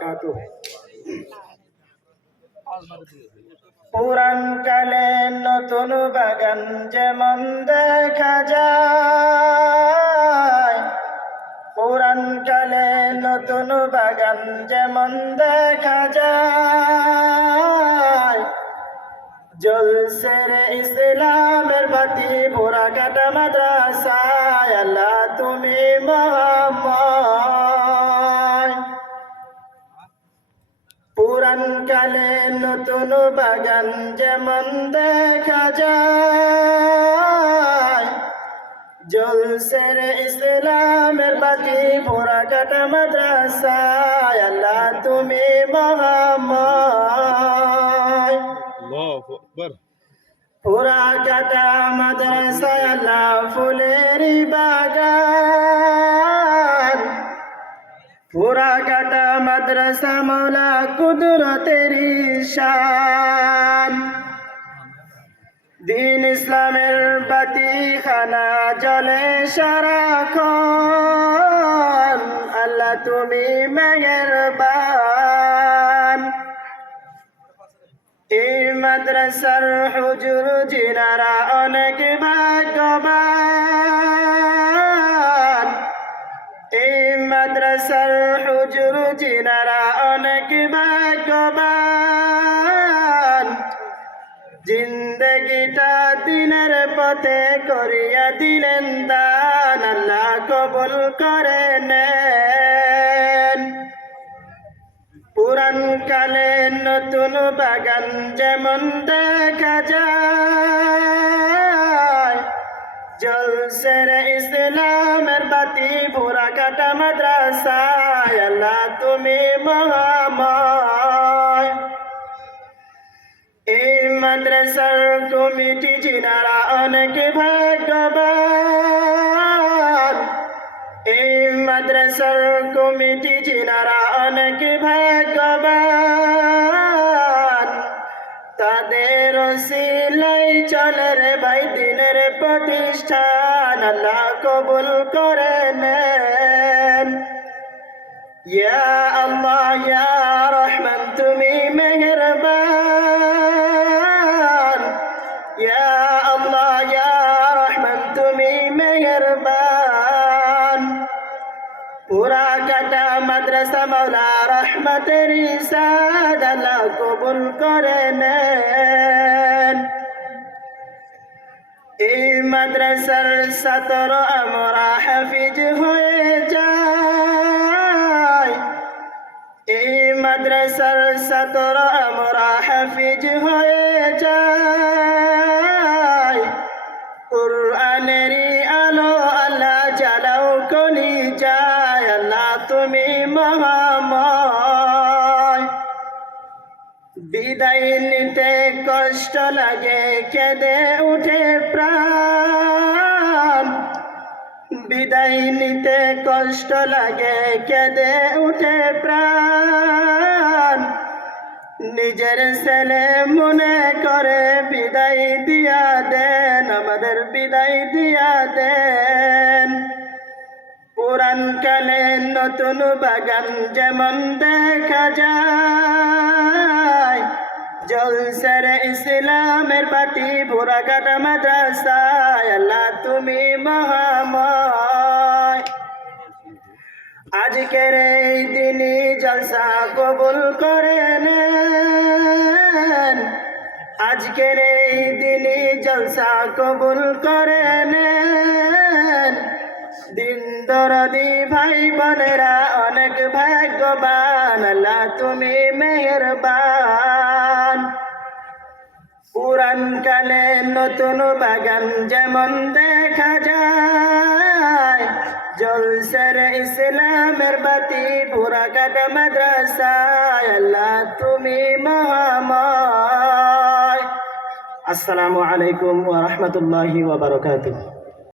বারাকাতুহু। পুরানকালে নতুন বাগান যেমন দেখা যায়, পুরানকালে নতুন বাগান যেমন দেখা যায়, জ্বলছে রে ইসলামের বাতি বোরাকাটা মাদ্রাসায়। আল্লাহ তুমি মহাময়। পুরানকালে নতুন বাগান যেমন দেখা যায়, জ্বলছে রে ইসলামের বাতি বোরাকাটা মাদ্রাসায়। আল্লাহ তুমি মহাময়। আল্লাহু আকবার। পুরাকাটা মাদ্রাসায় আল্লাহ ফুলের বাগান, পুরাকাটা মাদ্রাসা মৌলা কুদরতের শান। দিন ইসলামের বাতি খানা জ্বলে সারাক্ষণ। আল্লাহ তুমি মেহেরবান। এই মাদ্রাসার হুজুর জিনারা অনেক ভাগ্যবান। এই মাদ্রাসার হুজুর জিনারা অনেক ভাগ্যবান। জিন্দগিটা দিনের পথে করিয়া দিলেন দান। আল্লাহ কবুল করে নেন। পুরানকালে নতুন বাগান যেমন দেখা যায়, জ্বলছে রে ইসলামের বাতি বোরাকাটা মাদ্রাসায়। আল্লাহ তুমি মহাময়। এই মাদ্রাসার কমিটি জিনারা অনেক ভাগ্যবান। এই মাদ্রাসার কমিটি জিনারা অনেক ভাগ্যবান। তাদের ওসিলাই চলে রে ভাই দিনের প্রতিষ্ঠান। আল্লাহ কবুল করে নেন। ইয়া আল্লাহ ইয়া রহমান তুমি মেহেরবান। ইয়া আল্লাহ ইয়া রহমান তুমি মেহেরবান। পুরাকাটা মাদ্রাসা মৌলা রহমতের ইরশাদ আল্লাহ কবুল করে নেন। এই মাদ্রাসার ছাত্র আমরা হাফিজ হয়ে যাই। এই মাদ্রাসার ছাত্র আমরা হাফিজ হয়ে যাই। কুরআনেরই আলো আল্লাহ জ্বালাও কলি যায়। আল্লাহ তুমি মহাময়। বিদায় নিতে কষ্ট লাগে কেঁদে উঠে প্রাণ। বিদায় নিতে কষ্ট লাগে কেঁদে উঠে প্রাণ। নিজের ছেলে মনে করে বিদায় দিয়া দেন, আমাদের বিদায় দিয়া দেন। পুরানকালে নতুন বাগান যেমন দেখা যায়, জ্বলছে রে ইসলামের বাতি বোরাকাটা মাদ্রাসায়। আল্লাহ তুমি মহাময়। আজকের এই দিনই জলসা কবুল করে নেন। আজকের এই দিনই জলসা কবুল করে নেন। দিন দরদি ভাই বোনেরা অনেক ভাগ্যবান। আল্লাহ তুমি মেহেরবান। পুরানকালে নতুন বাগান যেমন দেখা যায়, জ্বলছে রে ইসলামের বাতি বোরাকাটা মাদ্রাসায়। আল্লাহ তুমি মহাময়। আসসালামু আলাইকুম ওয়া রাহমাতুল্লাহি ওয়া বারাকাতুহু।